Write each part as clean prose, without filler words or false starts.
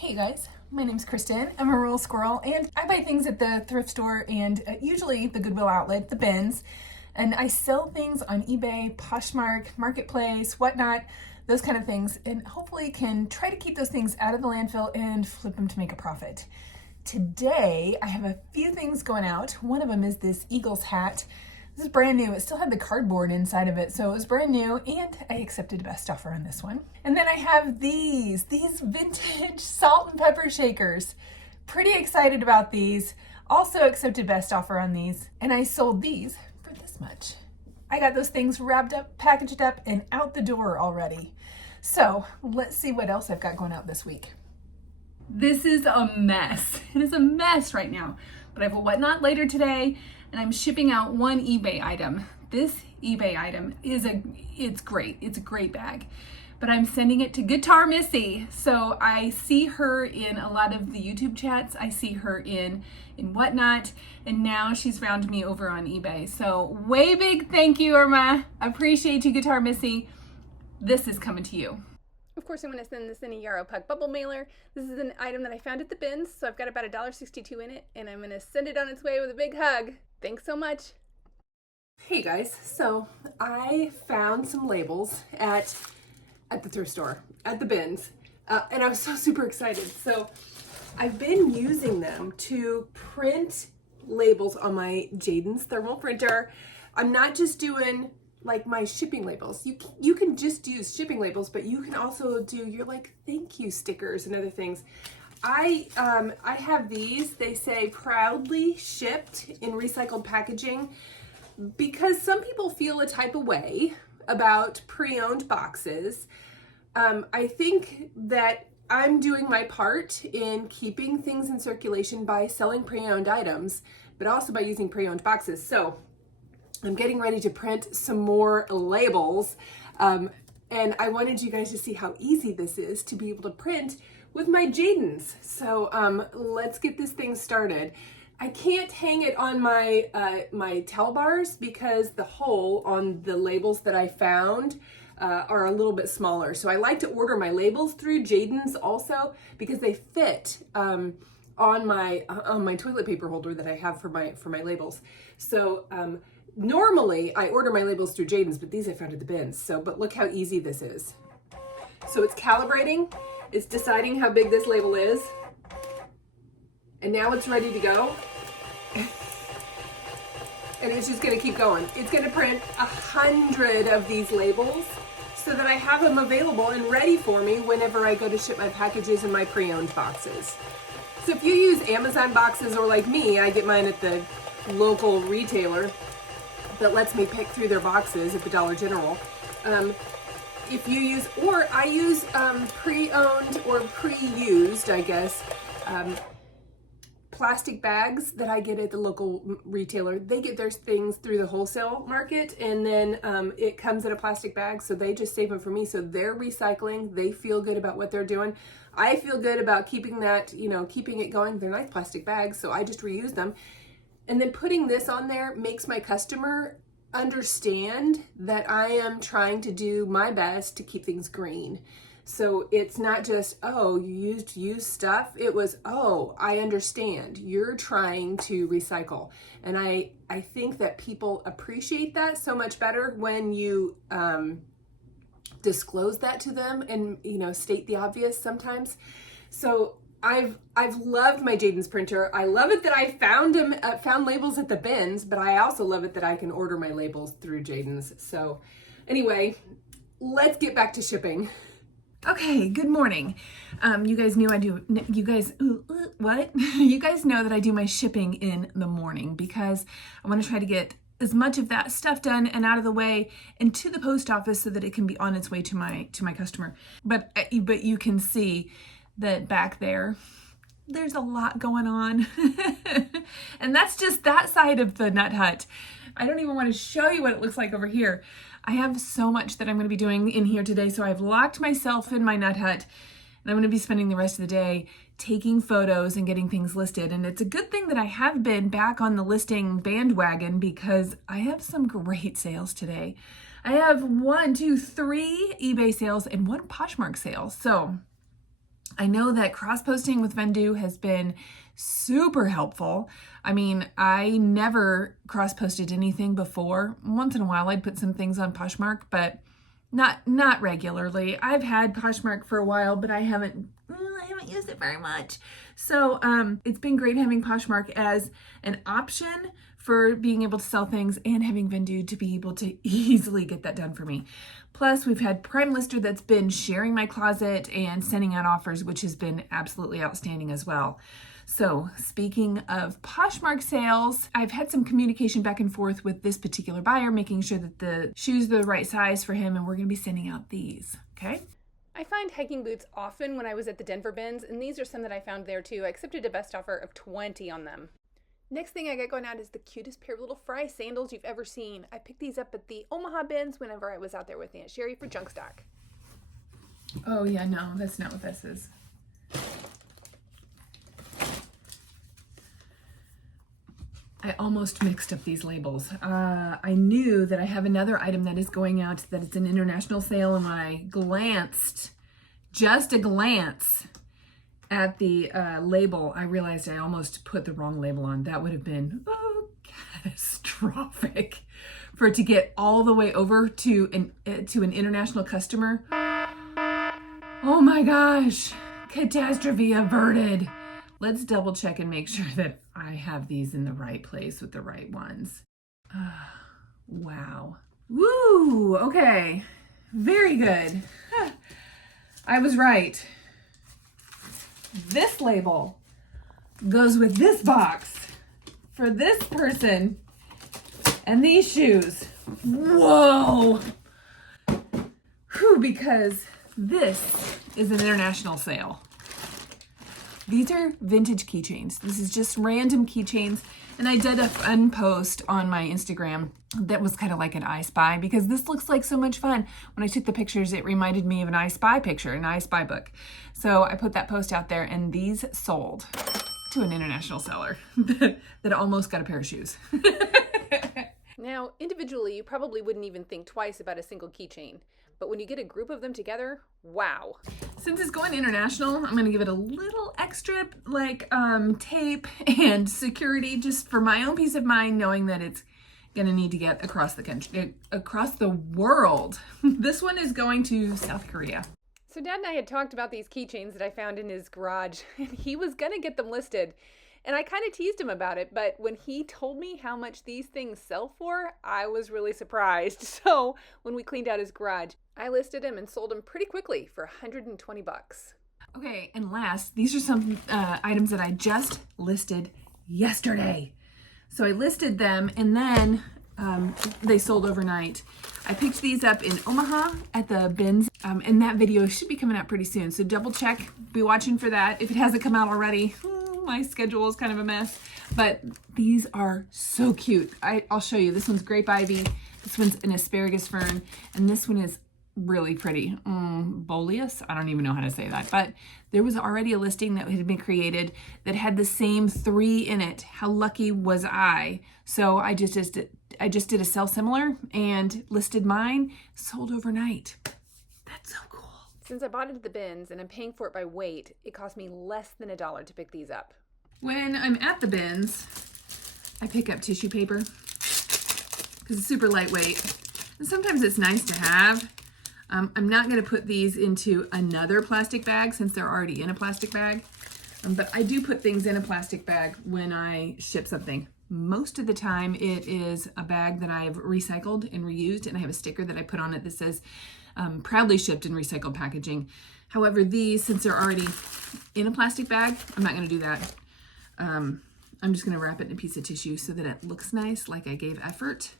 Hey guys, my name's Kristin. I'm a rural squirrel and I buy things at the thrift store and usually the Goodwill outlet, the bins. And I sell things on eBay, Poshmark, Marketplace, whatnot, those kind of things, and hopefully can try to keep those things out of the landfill and flip them to make a profit. Today, I have a few things going out. One of them is this Eagles hat. This is brand new. It still had the cardboard inside of it, so it was brand new, and I accepted best offer on this one. And then I have these vintage salt and pepper shakers. Pretty excited about these. Also accepted best offer on these, and I sold these for this much. I got those things wrapped up, packaged up, and out the door already. So let's see what else I've got going out this week. This is a mess. It is a mess right now, but I have a whatnot later today, and I'm shipping out one eBay item. This eBay item it's great. It's a great bag, but I'm sending it to Guitar Missy. So I see her in a lot of the YouTube chats. I see her in whatnot, and now she's found me over on eBay. So way big thank you, Irma. Appreciate you, Guitar Missy. This is coming to you. Of course, I'm going to send this in a JiaroPack bubble mailer. This is an item that I found at the bins, so I've got about $1.62 in it, and I'm going to send it on its way with a big hug. Thanks so much. Hey guys, so I found some labels at the thrift store, at the bins, and I was so super excited. So I've been using them to print labels on my Jadens thermal printer. I'm not just doing like my shipping labels. You can just use shipping labels, but you can also do your like thank you stickers and other things. I have these. They say proudly shipped in recycled packaging because some people feel a type of way about pre-owned boxes. I think that I'm doing my part in keeping things in circulation by selling pre-owned items, but also by using pre-owned boxes. So I'm getting ready to print some more labels, and I wanted you guys to see how easy this is to be able to print with my Jadens. So let's get this thing started. I can't hang it on my my towel bars because the hole on the labels that I found are a little bit smaller. So I like to order my labels through Jadens also because they fit on my toilet paper holder that I have for my labels. So normally I order my labels through Jadens, but these I found at the bins. But look how easy this is. So it's calibrating, it's deciding how big this label is, and now it's ready to go. And it's just gonna keep going. It's gonna print 100 of these labels so that I have them available and ready for me whenever I go to ship my packages in my pre-owned boxes. So if you use Amazon boxes or like me, I get mine at the local retailer that lets me pick through their boxes at the Dollar General. If you use, or I use pre-owned or pre-used, I guess, plastic bags that I get at the local retailer. They get their things through the wholesale market, and then it comes in a plastic bag, so they just save them for me. So they're recycling. They feel good about what they're doing. I feel good about keeping that, keeping it going. They're nice plastic bags, so I just reuse them. And then putting this on there makes my customer understand that I am trying to do my best to keep things green. So it's not just, oh, you used used stuff. It was, oh, I understand. You're trying to recycle. And I think that people appreciate that so much better when you disclose that to them and, state the obvious sometimes. So I've loved my Jadens printer. I love it that I found labels at the bins, but I also love it that I can order my labels through Jadens. So anyway, let's get back to shipping. Okay, good morning. You guys know you guys know that I do my shipping in the morning because I want to try to get as much of that stuff done and out of the way and to the post office so that it can be on its way to my customer. But you can see that back there's a lot going on. And that's just that side of the nut hut. I don't even want to show you what it looks like over here. I have so much that I'm going to be doing in here today. So I've locked myself in my nut hut, and I'm going to be spending the rest of the day taking photos and getting things listed. And it's a good thing that I have been back on the listing bandwagon because I have some great sales today. I have 1, 2, 3 eBay sales and 1 Poshmark sale. So I know that cross-posting with Vendoo has been super helpful. I mean, I never cross-posted anything before. Once in a while I'd put some things on Poshmark, but not regularly. I've had Poshmark for a while, but I haven't used it very much. So it's been great having Poshmark as an option for being able to sell things and having Vendoo to be able to easily get that done for me. Plus, we've had Primelister that's been sharing my closet and sending out offers, which has been absolutely outstanding as well. So speaking of Poshmark sales, I've had some communication back and forth with this particular buyer, making sure that the shoes are the right size for him, and we're gonna be sending out these, okay? I find hiking boots often when I was at the Denver bins, and these are some that I found there too. I accepted a best offer of 20 on them. Next thing I got going out is the cutest pair of little fry sandals you've ever seen. I picked these up at the Omaha bins whenever I was out there with Aunt Sherry for junk stock. Oh yeah, no, that's not what this is. I almost mixed up these labels. I knew that I have another item that is going out, that it's an international sale, and when I glanced, just a glance at the label, I realized I almost put the wrong label on. That would have been catastrophic for it to get all the way over to an international customer. Oh my gosh, catastrophe averted. Let's double check and make sure that I have these in the right place with the right ones. Wow. Woo, okay. Very good. I was right. This label goes with this box for this person and these shoes. Whoa. Whew, because this is an international sale. These are vintage keychains. This is just random keychains. And I did a fun post on my Instagram that was kind of like an I Spy, because this looks like so much fun. When I took the pictures, it reminded me of an I Spy picture, an I Spy book. So I put that post out there, and these sold to an international seller that almost got a pair of shoes. Now, individually, you probably wouldn't even think twice about a single keychain. But when you get a group of them together, wow. Since it's going international, I'm gonna give it a little extra tape and security, just for my own peace of mind, knowing that it's gonna need to get across the country, across the world. This one is going to South Korea. So Dad and I had talked about these keychains that I found in his garage, and he was gonna get them listed. And I kind of teased him about it, but when he told me how much these things sell for, I was really surprised. So when we cleaned out his garage, I listed him and sold him pretty quickly for 120 bucks. Okay, and last, these are some items that I just listed yesterday. So I listed them, and then they sold overnight. I picked these up in Omaha at the bins, and that video should be coming out pretty soon. So double check, be watching for that. If it hasn't come out already, my schedule is kind of a mess, but these are so cute. I'll show you. This one's grape ivy, this one's an asparagus fern, and this one is really pretty. Boleus? I don't even know how to say that, but there was already a listing that had been created that had the same 3 in it. How lucky was I? So I just did a sell similar and listed mine, sold overnight. That's so cool. Since I bought it at the bins and I'm paying for it by weight, it cost me less than $1 to pick these up. When I'm at the bins, I pick up tissue paper because it's super lightweight. And sometimes it's nice to have. I'm not going to put these into another plastic bag since they're already in a plastic bag. But I do put things in a plastic bag when I ship something. Most of the time it is a bag that I've recycled and reused, and I have a sticker that I put on it that says proudly shipped in recycled packaging. However, these, since they're already in a plastic bag, I'm not going to do that. I'm just going to wrap it in a piece of tissue so that it looks nice, like I gave effort.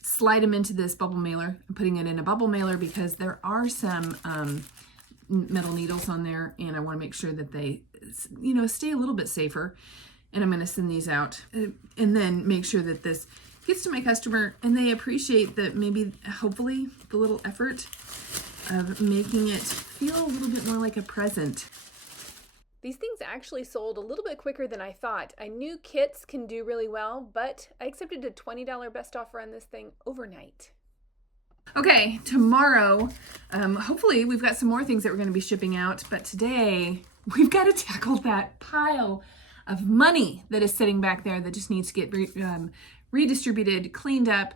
Slide them into this bubble mailer. I'm putting it in a bubble mailer because there are some metal needles on there, and I want to make sure that they, stay a little bit safer. And I'm going to send these out and then make sure that this gets to my customer and they appreciate that, maybe, hopefully, the little effort of making it feel a little bit more like a present. These things actually sold a little bit quicker than I thought. I knew kits can do really well, but I accepted a $20 best offer on this thing overnight. Okay, tomorrow, hopefully we've got some more things that we're going to be shipping out, but today we've got to tackle that pile of money that is sitting back there that just needs to get redistributed, cleaned up,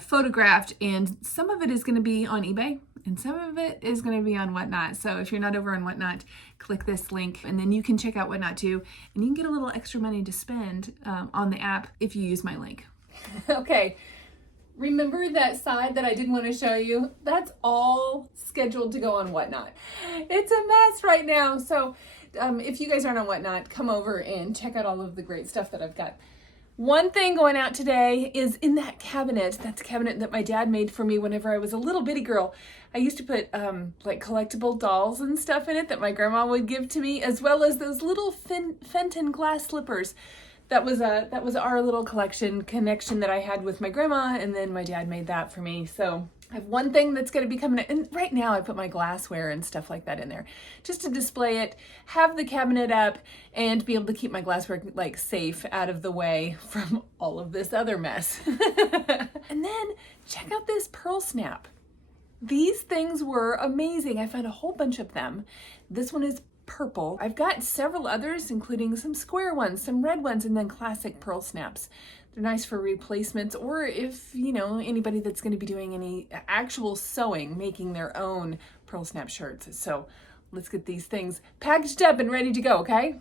photographed, and some of it is going to be on eBay and some of it is going to be on Whatnot. So if you're not over on Whatnot, click this link and then you can check out Whatnot too, and you can get a little extra money to spend on the app if you use my link. Okay. Remember that side that I didn't want to show you? That's all scheduled to go on Whatnot. It's a mess right now. So if you guys aren't on Whatnot, come over and check out all of the great stuff that I've got. One thing going out today is in that cabinet. That's a cabinet that my dad made for me whenever I was a little bitty girl. I used to put like collectible dolls and stuff in it that my grandma would give to me, as well as those little Fenton glass slippers. That was our little connection that I had with my grandma, and then my dad made that for me. So I have one thing that's going to be coming in, and right now I put my glassware and stuff like that in there just to display it, have the cabinet up, and be able to keep my glassware like safe out of the way from all of this other mess. And then check out this pearl snap. These things were amazing. I found a whole bunch of them. This one is purple. I've got several others, including some square ones, some red ones, and then classic pearl snaps. They're nice for replacements, or if, you know, anybody that's going to be doing any actual sewing, making their own pearl snap shirts. So let's get these things packaged up and ready to go, okay?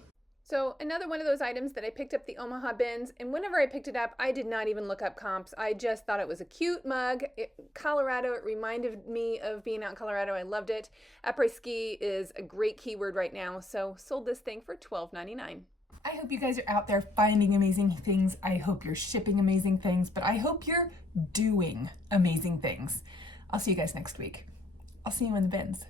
So another one of those items that I picked up the Omaha bins, and whenever I picked it up, I did not even look up comps. I just thought it was a cute mug. Colorado, it reminded me of being out in Colorado. I loved it. Après-ski is a great keyword right now, so sold this thing for $12.99. I hope you guys are out there finding amazing things. I hope you're shipping amazing things, but I hope you're doing amazing things. I'll see you guys next week. I'll see you in the bins.